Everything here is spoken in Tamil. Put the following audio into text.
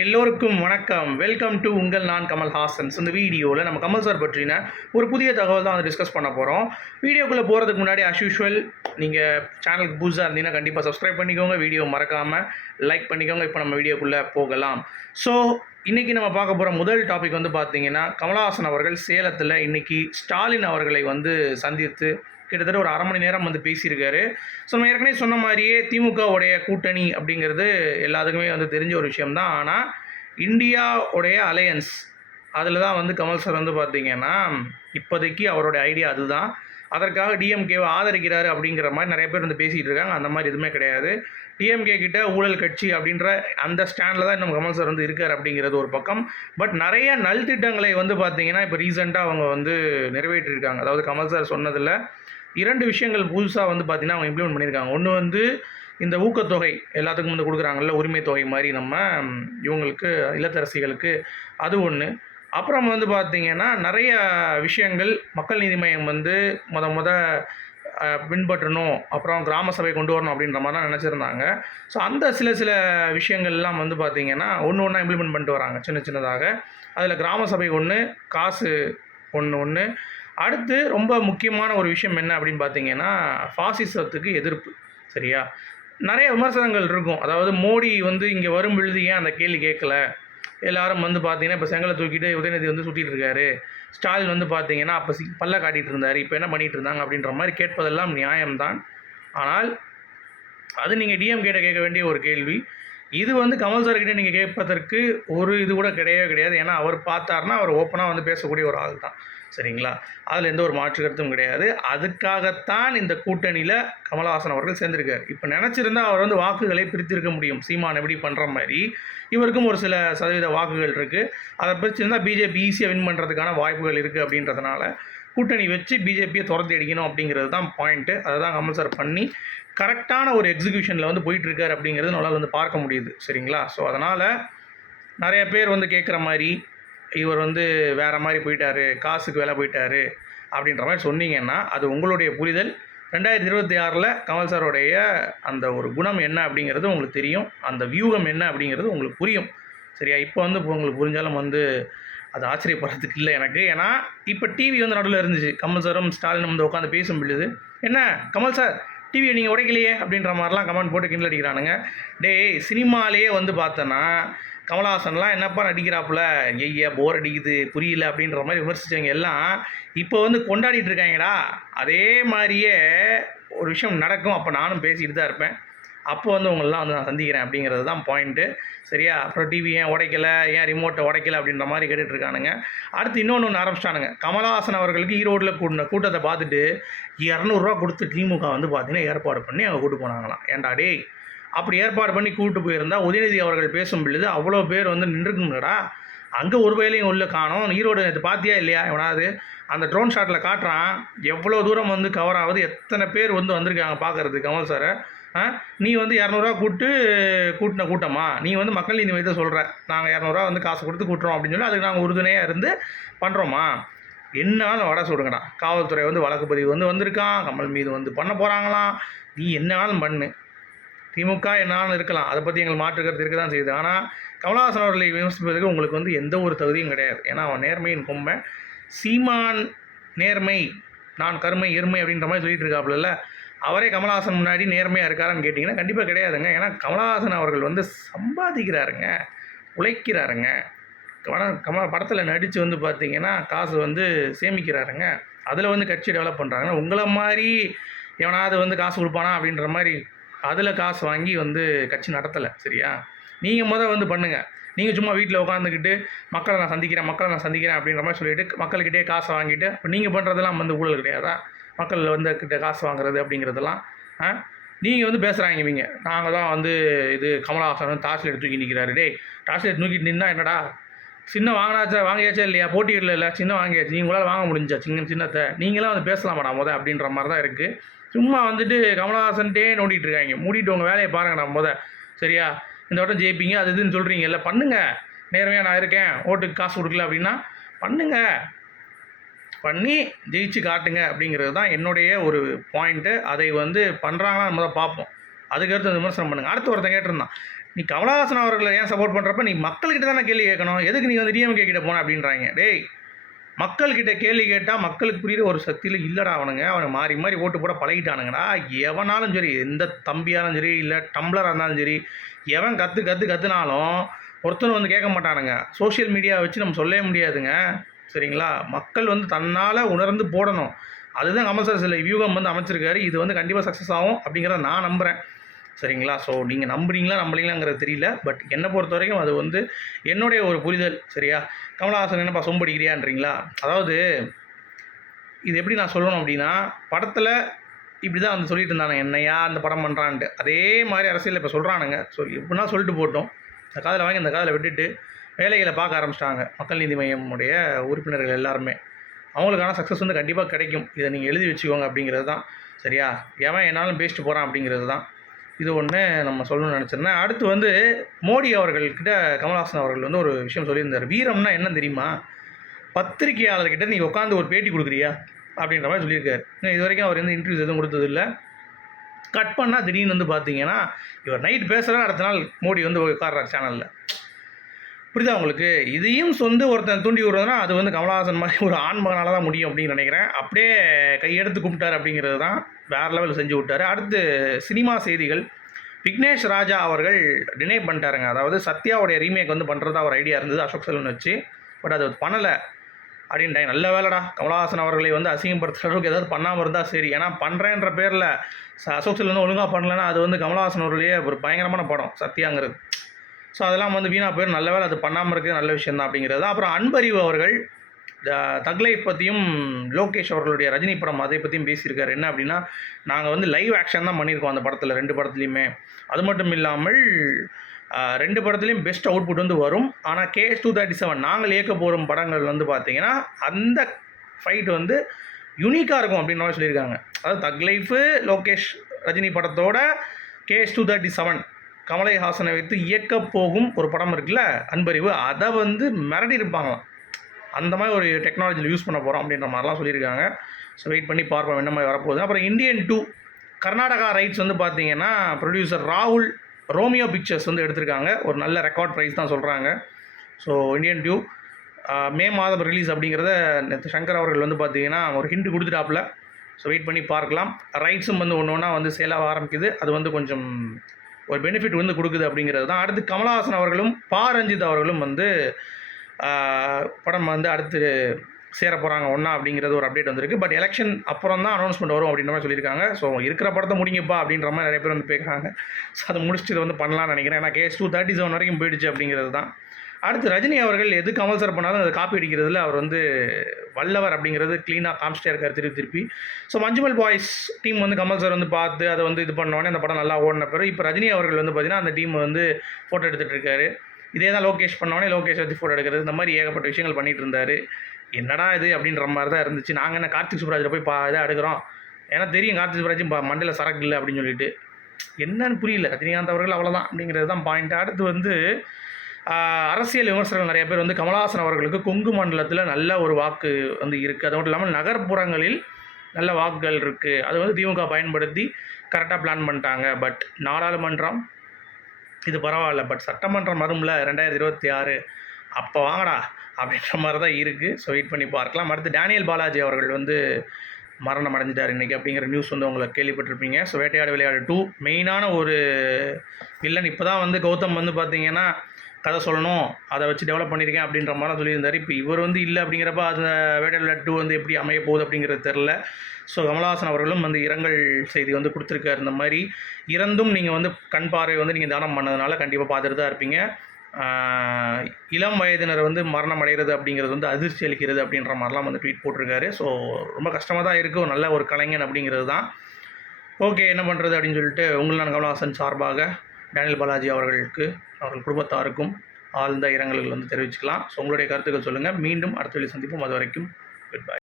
எல்லோருக்கும் வணக்கம். வெல்கம் டு உங்கள் நான் கமல் ஹாசன்ஸ். இந்த வீடியோவில் நம்ம கமல் சார் பற்றின ஒரு புதிய தகவல் தான் வந்து டிஸ்கஸ் பண்ண போகிறோம் வீடியோக்குள்ளே போகிறதுக்கு முன்னாடி அஸ் யூஷுவல் நீங்கள் சேனலுக்கு புதுசாக இருந்தீங்கன்னா கண்டிப்பாக சப்ஸ்கிரைப் பண்ணிக்கோங்க. வீடியோ மறக்காமல் லைக் பண்ணிக்கோங்க. இப்போ நம்ம வீடியோக்குள்ளே போகலாம். ஸோ இன்றைக்கி நம்ம பார்க்க போகிற முதல் டாபிக் வந்து பார்த்திங்கன்னா கமலஹாசன் அவர்கள் சேலத்தில் இன்றைக்கி ஸ்டாலின் அவர்களை வந்து சந்தித்து கிட்டத்தட்ட ஒரு அரை மணி நேரம் வந்து பேசியிருக்காரு. ஸோ நம்ம ஏற்கனவே சொன்ன மாதிரியே திமுகவுடைய கூட்டணி அப்படிங்கிறது எல்லாத்துக்குமே வந்து தெரிஞ்ச ஒரு விஷயம்தான். ஆனால் இந்தியாவுடைய அலையன்ஸ் அதில் தான் வந்து கமல் சார் வந்து பார்த்திங்கன்னா இப்போதைக்கு அவருடைய ஐடியா அதுதான். அதற்காக டிஎம்கேவை ஆதரிக்கிறாரு அப்படிங்கிற மாதிரி நிறைய பேர் வந்து பேசிகிட்டு இருக்காங்க. அந்த மாதிரி எதுவுமே கிடையாது. டிஎம்கே கிட்ட ஊழல் கட்சி அப்படின்ற அந்த ஸ்டாண்டில் தான் நம்ம கமல் சார் வந்து இருக்கார் அப்படிங்கிறது ஒரு பக்கம். பட் நிறைய நல்திட்டங்களை வந்து பார்த்திங்கன்னா இப்போ ரீசெண்டாக அவங்க வந்து நிறைவேற்றிருக்காங்க. அதாவது கமல் சார் சொன்னதில் இரண்டு விஷயங்கள் புதுசாக வந்து பார்த்தீங்கன்னா அவங்க இம்ப்ளிமெண்ட் பண்ணியிருக்காங்க. ஒன்று வந்து இந்த ஊக்கத்தொகை எல்லாத்துக்கும் வந்து கொடுக்குறாங்கல்ல உரிமை தொகை மாதிரி நம்ம இவங்களுக்கு இல்லத்தரசிகளுக்கு அது ஒன்று அப்புறம் வந்து பார்த்திங்கன்னா நிறைய விஷயங்கள் மக்கள் நீதி மையம் வந்து முத முத பின்பற்றணும் அப்புறம் கிராம சபை கொண்டு வரணும் அப்படின்ற மாதிரிலாம் நினச்சிருந்தாங்க. ஸோ அந்த சில சில விஷயங்கள்லாம் வந்து பார்த்திங்கன்னா ஒன்று ஒன்றா இம்ப்ளிமெண்ட் பண்ணிட்டு வராங்க சின்ன சின்னதாக. அதில் கிராம சபை ஒன்று காசு ஒன்று ஒன்று அடுத்து ரொம்ப முக்கியமான ஒரு விஷயம் என்ன அப்படின்னு பார்த்தீங்கன்னா ஃபாசிசத்துக்கு எதிர்ப்பு சரியா? நிறைய விமர்சனங்கள் இருக்கும். அதாவது மோடி வந்து இங்கே வரும் பொழுது ஏன் அந்த கேள்வி கேட்கல? எல்லாரும் வந்து பார்த்தீங்கன்னா இப்போ செங்கலை தூக்கிட்டு உதயநிதி வந்து சுற்றிட்டு இருக்காரு. ஸ்டாலின் வந்து பார்த்தீங்கன்னா அப்போ சி பல்ல காட்டிகிட்டு இருந்தார். இப்போ என்ன பண்ணிட்டு இருந்தாங்க அப்படின்ற மாதிரி கேட்பதெல்லாம் நியாயம்தான். ஆனால் அது நீங்கள் டிஎம் கேட்ட கேட்க வேண்டிய ஒரு கேள்வி. இது வந்து கமல் சார்கிட்ட நீங்கள் கேட்பதற்கு ஒரு இது கூட கிடையவே கிடையாது. ஏன்னா அவர் பார்த்தாருன்னா அவர் ஓப்பனாக வந்து பேசக்கூடிய ஒரு ஆள் தான். சரிங்களா? அதில் எந்த ஒரு மாற்று கருத்தும் கிடையாது. அதுக்காகத்தான் இந்த கூட்டணியில் கமலஹாசன் அவர்கள் சேர்ந்திருக்கார். இப்போ நினச்சிருந்தா அவர் வந்து வாக்குகளை பிரித்திருக்க முடியும். சீமான் எப்படி பண்ணுற மாதிரி. இவருக்கும் ஒரு சில சதவீத வாக்குகள் இருக்குது அதை பிரிச்சிருந்தால் பிஜேபி ஈஸியாக வின் பண்ணுறதுக்கான வாய்ப்புகள் இருக்குது அப்படின்றதுனால கூட்டணி வச்சு பிஜேபியை துரத்தி அடிக்கணும் அப்படிங்கிறது தான் பாயிண்ட்டு அதை தான் கமல் சார் பண்ணி கரெக்டான ஒரு எக்ஸிக்யூஷனில் வந்து போயிட்டுருக்காரு அப்படிங்கிறது நம்மளால் வந்து பார்க்க முடியுது. சரிங்களா? ஸோ அதனால் நிறைய பேர் வந்து கேட்குற மாதிரி இவர் வந்து வேறு மாதிரி போயிட்டாரு காசுக்கு வேலை போயிட்டாரு அப்படின்ற மாதிரி சொன்னீங்கன்னா அது உங்களுடைய புரிதல். ரெண்டாயிரத்தி இருபத்தி ஆறில் கமல் சாருடைய அந்த ஒரு குணம் என்ன அப்படிங்கிறது உங்களுக்கு தெரியும். அந்த வியூகம் என்ன அப்படிங்கிறது உங்களுக்கு புரியும். சரியா? இப்போ வந்து இப்போ உங்களுக்கு புரிஞ்சாலும் வந்து அது ஆச்சரியப்படுறதுக்கு இல்லை எனக்கு. ஏன்னா இப்போ டிவி வந்து நடுவில் இருந்துச்சு. கமல் சாரும் ஸ்டாலினும் வந்து உட்காந்து பேசும் பொழுது என்ன கமல் சார் டிவியை நீங்கள் உடைக்கலையே? அப்படின்ற மாதிரிலாம் கமெண்ட் போட்டு கிண்டல் அடிக்கிறானுங்க. டேய் சினிமாலேயே வந்து பார்த்தோன்னா கமலஹாசன்லாம் என்னப்பா நடிக்கிறாப்புல? ஐயா போர் அடிக்குது புரியல அப்படின்ற மாதிரி விமர்சித்தவங்க எல்லாம் இப்போ வந்து கொண்டாடிட்டு இருக்காங்கடா. அதே மாதிரியே ஒரு விஷயம் நடக்கும். அப்போ நானும் பேசிகிட்டு தான் இருப்பேன். அப்போ வந்து உங்களெலாம் வந்து நான் சந்திக்கிறேன் அப்படிங்கிறது தான் பாயிண்ட்டு சரியா? அப்புறம் டிவி ஏன் உடைக்கல? ஏன் ரிமோட்டை உடைக்கல? அப்படின்ற மாதிரி கேட்டுட்ருக்கானுங்க. அடுத்து இன்னொன்று ஒன்று ஆரம்பிச்சிட்டானுங்க. கமலஹாசன் அவர்களுக்கு ஈரோட்டில் கூட்டின கூட்டத்தை பார்த்துட்டு இரநூறுவா கொடுத்து திமுக வந்து பார்த்தீங்கன்னா ஏற்பாடு பண்ணி அங்கே கூட்டு போனாங்களாம். ஏன்டா டேய்? அப்படி ஏற்பாடு பண்ணி கூப்பிட்டு போயிருந்தா உதயநிதி அவர்கள் பேசும் பொழுது அவ்வளோ பேர் வந்து நின்றுக்குங்கடா அங்கே ஒரு வேலையும் உள்ளே காணும். ஈரோடு நேற்று பார்த்தியா இல்லையா? எவனாவது அந்த ட்ரோன் ஷாட்டில் காட்டுறான். எவ்வளோ தூரம் வந்து கவர் ஆகுது? எத்தனை பேர் வந்து வந்திருக்காங்க பார்க்கறதுக்கு கமல் சாரை நீ வந்து இரநூறுவா கூப்பிட்டு கூட்டின கூட்டமா? நீ வந்து மக்கள் நீதி மையத்தை சொல்கிற நாங்கள் இரநூறுவா வந்து காசு கொடுத்து கூட்டுறோம் அப்படின்னு சொல்லி அதுக்கு நாங்கள் உறுதுணையாக இருந்து பண்ணுறோமா என்னாலும் வட சொல்லுங்கடா காவல்துறை வந்து வழக்கு பதிவு வந்து வந்திருக்கான் கமல் மீது வந்து பண்ண போகிறாங்களாம் நீ என்னாலும் பண்ணு. திமுக என்னாலும் இருக்கலாம். அதை பற்றி எங்களுக்கு மாற்று கருத்து இருக்க தான் செய்யுது. ஆனால் கமலஹாசன் அவர்களை விமர்சிப்பதற்கு உங்களுக்கு வந்து எந்த ஒரு தகுதியும் கிடையாது. ஏன்னா அவன் நேர்மையின் கொம்பன் சீமான் நேர்மை நான் கருமை எருமை அப்படின்ற மாதிரி சொல்லிட்டு இருக்காப்புல அவரே கமலஹாசன் முன்னாடி நேர்மையாக இருக்காரான்னு கேட்டிங்கன்னா கண்டிப்பாக கிடையாதுங்க. ஏன்னா கமலஹாசன் அவர்கள் வந்து சம்பாதிக்கிறாருங்க உழைக்கிறாருங்க. கமல கமல படத்தில் நடித்து வந்து பார்த்தீங்கன்னா காசு வந்து சேமிக்கிறாருங்க. அதில் வந்து கட்சி டெவலப் பண்ணுறாங்க உங்களை மாதிரி எவனாவது வந்து காசு கொடுப்பானா அப்படின்ற மாதிரி அதில் காசு வாங்கி வந்து கட்சி நடத்தலை சரியா? நீங்கள் முதல் வந்து பண்ணுங்கள் நீங்கள் சும்மா வீட்டில் உட்காந்துக்கிட்டு மக்களை நான் சந்திக்கிறேன் மக்களை நான் சந்திக்கிறேன் அப்படின்ற மாதிரி சொல்லிட்டு மக்கள்கிட்டே காசை வாங்கிட்டு இப்போ நீங்கள் பண்ணுறதெல்லாம் வந்து ஊழல் கிடையாதா? மக்கள் வந்து கிட்ட காசு வாங்குறது அப்படிங்கிறதெல்லாம் ஆ? நீங்கள் வந்து பேசுகிறாங்க இவங்க. நாங்கள் தான் வந்து இது கமலஹாசன் வந்து டார்ச் லைட் தூக்கி நிற்கிறாரு டேய் டார்ச் லைட் தூக்கிட்டு நின்னா என்னடா? சின்ன வாங்கினாச்சா வாங்கியாச்சா இல்லையா? போட்டியில் இல்லை சின்ன வாங்கியாச்சு. நீங்களால் வாங்க முடிஞ்சா சின்ன சின்னத்தை? நீங்களாம் வந்து பேசலாமாடா முத அப்படின்ற மாதிரி தான் இருக்குது சும்மா வந்துட்டு கமலஹாசன்ட்டே நோண்டிகிட்டு இருக்காங்க. மூடிட்டு உங்கள் வேலையை பாருங்கடா முத. சரியா? இந்த வட்டம் ஜெயிப்பீங்க அது இதுன்னு சொல்கிறீங்கல்ல பண்ணுங்கள் நேர்மையாக நான் இருக்கேன். ஓட்டுக்கு காசு கொடுக்கல அப்படின்னா பண்ணுங்கள் பண்ணி ஜெயிச்சு காட்டுங்க அப்படிங்கிறது தான் என்னுடைய ஒரு பாயிண்ட்டு அதை வந்து பண்ணுறாங்களா நம்ம தான் பார்ப்போம். அதுக்கடுத்து விமர்சனம் பண்ணுங்கள் அடுத்து ஒருத்தன் கேட்டிருந்தான் நீ கமலஹாசன் அவர்களை ஏன் சப்போர்ட் பண்ணுறப்ப நீ மக்கள்கிட்ட தானே கேள்வி கேட்கணும்? எதுக்கு நீ வந்து டிஎம்கே கிட்ட போன? அப்படின்றாங்க. டேய் மக்கள்கிட்ட கேள்வி கேட்டால் மக்களுக்கு புரியுற ஒரு சக்தியில் இல்லைடா அவனுங்க. அவனை மாறி மாறி ஓட்டு போட பழகிட்டானுங்கடா. எவனாலும் சரி எந்த தம்பியாலும் சரி இல்லை டம்ளராக இருந்தாலும் சரி எவன் கற்று கற்று கற்றுனாலும் ஒருத்தரும் வந்து கேட்க மாட்டானுங்க. சோஷியல் மீடியாவை வச்சு நம்ம சொல்லவே முடியாதுங்க. சரிங்களா? மக்கள் வந்து தன்னால் உணர்ந்து போடணும். அதுதான் கமல் சில வியூகம் வந்து அமைச்சிருக்காரு. இது வந்து கண்டிப்பாக சக்ஸஸ் ஆகும் அப்படிங்கிறத நான் நம்புகிறேன் சரிங்களா? ஸோ நீங்கள் நம்புறீங்களா நம்பலீங்களாங்கிறது தெரியல. பட் என்னை பொறுத்த வரைக்கும் அது வந்து என்னுடைய ஒரு புரிதல். சரியா? கமலஹாசன் என்னப்பா சொம்படிக்கிறியான்றீங்களா அதாவது இது எப்படி நான் சொல்லணும் அப்படின்னா படத்தில் இப்படி தான் வந்து சொல்லிட்டு இருந்தாங்க என்னையா அந்த படம் பண்ணுறான்ட்டு அதே மாதிரி அரசியல் இப்போ சொல்கிறானுங்க ஸோ இப்படின்னா சொல்லிட்டு போட்டோம். இந்த காதில் வாங்கி இந்த காதில் விட்டுட்டு வேலைகளை பார்க்க ஆரம்பிச்சிட்டாங்க மக்கள் நீதி மையமுடைய உறுப்பினர்கள் எல்லாருமே. அவங்களுக்கான சக்ஸஸ் வந்து கண்டிப்பாக கிடைக்கும். இதை நீங்கள் எழுதி வச்சுக்கோங்க அப்படிங்கிறது தான். சரியா? எவன் என்னாலும் பேசிட்டு போகிறான் அப்படிங்கிறது தான். இது ஒன்று நம்ம சொல்லணும்னு நினச்சிருந்தேன். அடுத்து வந்து மோடி அவர்கள்கிட்ட கமல்ஹாசன் அவர்கள் வந்து ஒரு விஷயம் சொல்லியிருந்தார். வீரம்னா என்ன தெரியுமா? பத்திரிகையாளர்கிட்ட நீ உட்காந்து ஒரு பேட்டி கொடுக்குறியா? அப்படின்ற மாதிரி சொல்லியிருக்காரு. இது வரைக்கும் அவர் வந்து இன்டர்வியூஸ் எதுவும் கொடுத்ததில்லை. கட் பண்ணால் திடீர்னு வந்து பார்த்தீங்கன்னா இவர் நைட் பேசுகிறார் அடுத்த நாள் மோடி வந்து உட்கார்றார் சேனலில் புரியுதா உங்களுக்கு? இதையும் சொந்து ஒருத்தன் தூண்டி விடுறதுனா அது வந்து கமலஹாசன் மாதிரி ஒரு ஆண்மகனால் தான் முடியும் அப்படின்னு நினைக்கிறேன். அப்படியே கையெடுத்து கும்பிட்டார் அப்படிங்கிறது தான் வேறு லெவலில் செஞ்சு விட்டார். அடுத்து சினிமா செய்திகள். விக்னேஷ் ராஜா அவர்கள் டினே பண்ணிட்டாருங்க. அதாவது சத்யாவுடைய ரீமேக் வந்து பண்ணுறதா ஒரு ஐடியா இருந்தது அசோக் செல்வன் வச்சு. பட் அது பண்ணலை. அப்படின்ட்டாங்க. நல்ல வேலைடா. கமலஹாசன் அவர்களை வந்து அசிங்கப்படுத்துகிற அளவுக்கு ஏதாவது பண்ணாமல் இருந்தால் சரி. ஏன்னா பண்ணுறேன்ற பேரில் அசோக் வந்து ஒழுங்காக பண்ணலன்னா அது வந்து கமலஹாசன் அவர்களையே ஒரு பயங்கரமான படம் சத்யாங்கிறது ஸோ அதெல்லாம் வந்து வீணாக போயிடும் நல்ல வேலை அது பண்ணாமல் இருக்கிறது நல்ல விஷயம் தான் அப்படிங்கிறது. அப்புறம் அன்பறிவு அவர்கள் தக்லை பற்றியும் லோகேஷ் அவர்களுடைய ரஜினி படம் அதை பற்றியும் பேசியிருக்காரு. என்ன அப்படின்னா நாங்கள் வந்து லைவ் ஆக்ஷன் தான் பண்ணியிருக்கோம் அந்த படத்தில் ரெண்டு படத்துலையுமே. அது மட்டும் இல்லாமல் ரெண்டு படத்துலையும் பெஸ்ட் அவுட்புட் வந்து வரும். ஆனால் கேஎஸ் டூ தேர்ட்டி செவன் நாங்கள் இயக்க போகிற படங்கள் வந்து பார்த்தீங்கன்னா அந்த ஃபைட் வந்து யூனிக்காக இருக்கும் அப்படின்னு சொல்லியிருக்காங்க. அதாவது தக் லைஃபு லோகேஷ் ரஜினி படத்தோட K S two thirty seven கமலைஹாசனை வைத்து இயக்க போகும் ஒரு படம் இருக்குல்ல அன்பறிவு அதை வந்து மிரட்டி இருப்பாங்களாம் அந்த மாதிரி ஒரு டெக்னாலஜியில் யூஸ் பண்ண போகிறோம் அப்படின்ற மாதிரிலாம் சொல்லியிருக்காங்க. ஸோ வெயிட் பண்ணி பார்ப்போம் என்ன மாதிரி வரப்போகுது அப்புறம் இந்தியன் டூ கர்நாடகா ரைட்ஸ் வந்து பார்த்தீங்கன்னா ப்ரொடியூசர் ராகுல் ரோமியோ பிக்சர்ஸ் வந்து எடுத்திருக்காங்க. ஒரு நல்ல ரெக்கார்ட் ப்ரைஸ் தான் சொல்கிறாங்க ஸோ இந்தியன் டியூ மே மாதம் ரிலீஸ் அப்படிங்கிறத நேற்று சங்கர் அவர்கள் வந்து பார்த்தீங்கன்னா ஒரு ஹிண்ட் கொடுத்துட்டாப்புல. ஸோ வெயிட் பண்ணி பார்க்கலாம். ரைட்ஸும் வந்து ஒன்று ஒன்றா வந்து சேலாக ஆரம்பிக்குது. அது வந்து கொஞ்சம் ஒரு பெனிஃபிட் வந்து கொடுக்குது அப்படிங்கிறது தான். அடுத்து கமலஹாசன் அவர்களும் பா ரஞ்சித் அவர்களும் வந்து படம் வந்து அடுத்து சேர போகிறாங்க ஒன்றா அப்படிங்கிறது ஒரு அப்டேட் வந்திருக்கு. பட் எலெக்ஷன் அப்புறம் தான் அனௌன்ஸ்மெண்ட் வரும் அப்படின்ற மாதிரி சொல்லியிருக்காங்க. ஸோ இருக்கிற படத்தை முடிங்கப்பா அப்படின்ற மாதிரி நிறைய பேர் வந்து பேசுகிறாங்க ஸோ அதை முடிச்சுட்டு இதை வந்து பண்ணலாம்னு நினைக்கிறேன். ஏன்னா கேஸ் டூ தேர்ட்டி செவன் வரைக்கும் போயிடுச்சு அப்படிங்கிறது தான். அடுத்து ரஜினி அவர்கள் எது கமல் சார் பண்ணாலும் அதை காப்பி அடிக்கிறதுல அவர் வந்து வல்லவர் அப்படிங்கிறது க்ளீனாக காமிச்சிட்டே இருக்கார் திருப்பி திருப்பி. ஸோ மஞ்சுமல் பாய்ஸ் டீம் வந்து கமல் சார் வந்து பார்த்து அதை வந்து இது பண்ணோடனே அந்த படம் நல்லா ஓடின பிறகு இப்போ ரஜினி அவர்கள் வந்து பார்த்தீங்கன்னா அந்த டீம் வந்து ஃபோட்டோ எடுத்துகிட்டு இருக்காரு. இதே தான் லோகேஷ் பண்ணோடனே லோகேஷ் வச்சு ஃபோட்டோ எடுக்கிறது. இந்த மாதிரி ஏகப்பட்ட விஷயங்கள் பண்ணிகிட்டு இருந்தார். என்னடா இது அப்படின்ற மாதிரி தான் இருந்துச்சு. நாங்கள் என்ன கார்த்திக் சுப்ராஜில் போய் பா இதாக எடுக்கிறோம். ஏன்னா தெரியும் கார்த்திக் சுப்ராஜ் மண்டல சரக்கு இல்லை அப்படின்னு சொல்லிட்டு. என்னன்னு புரியல. ரஜினிகாந்த் அவர்கள் அவ்வளோதான் அப்படிங்கிறது தான் பாயிண்ட் அடுத்து வந்து அரசியல் விமர்சகர்கள் நிறைய பேர் வந்து கமலஹாசன் அவர்களுக்கு கொங்கு மண்டலத்தில் நல்ல ஒரு வாக்கு வந்து இருக்குது அது மட்டும் இல்லாமல் நகர்ப்புறங்களில் நல்ல வாக்குகள் இருக்குது அது வந்து திமுக பயன்படுத்தி கரெக்டாக பிளான் பண்ணிட்டாங்க. பட் நாடாளுமன்றம் இது பரவாயில்ல. பட் சட்டமன்றம் வரும்ல ரெண்டாயிரத்தி இருபத்தி ஆறு. அப்போ வாங்கடா. அப்படின்ற மாதிரி தான் இருக்குது ஸோ வெயிட் பண்ணி பார்க்கலாம். அடுத்து டேனியல் பாலாஜி அவர்கள் வந்து மரணம் அடைஞ்சிட்டார் இன்றைக்கி அப்படிங்கிற நியூஸ் வந்து உங்களை கேள்விப்பட்டிருப்பீங்க. ஸோ வேட்டையாடு விளையாடு டூ மெயினான ஒரு வில்லன் இப்போ தான் வந்து கௌதம் வந்து பார்த்தீங்கன்னா கதை சொல்லணும் அதை வச்சு டெவலப் பண்ணியிருக்கேன் அப்படின்ற மாதிரி சொல்லியிருந்தார். இப்போ இவர் வந்து இல்லை அப்படிங்கிறப்ப அது வேட்டையாடு விளையாடு டூ வந்து எப்படி அமைய போகுது அப்படிங்கிறது தெரில ஸோ கமலஹாசன் அவர்களும் வந்து இரங்கல் செய்தி வந்து கொடுத்துருக்காரு. இந்த மாதிரி இறந்தும் நீங்கள் வந்து கண் பார்வை வந்து நீங்கள் தானம் பண்ணதுனால கண்டிப்பாக பார்த்துட்டு தான் இருப்பீங்க. இளம் வயதினர் வந்து மரணம் அடைகிறது அப்படிங்கிறது வந்து அதிர்ச்சி அளிக்கிறது அப்படின்ற மாதிரிலாம் வந்து ட்வீட் போட்டிருக்காரு. ஸோ ரொம்ப கஷ்டமாக தான் இருக்கும் நல்ல ஒரு கலைஞன் அப்படிங்கிறது தான். ஓகே என்ன பண்ணுறது அப்படின்னு சொல்லிட்டு உங்களான கமலஹாசன் சார்பாக டேனியல் பாலாஜி அவர்களுக்கு அவர்கள் குடும்பத்தாருக்கும் ஆழ்ந்த இரங்கல்கள் வந்து தெரிவிச்சுக்கலாம். ஸோ உங்களுடைய கருத்துக்கள் சொல்லுங்கள் மீண்டும் அடுத்த வழி சந்திப்போம். அது வரைக்கும் குட் பை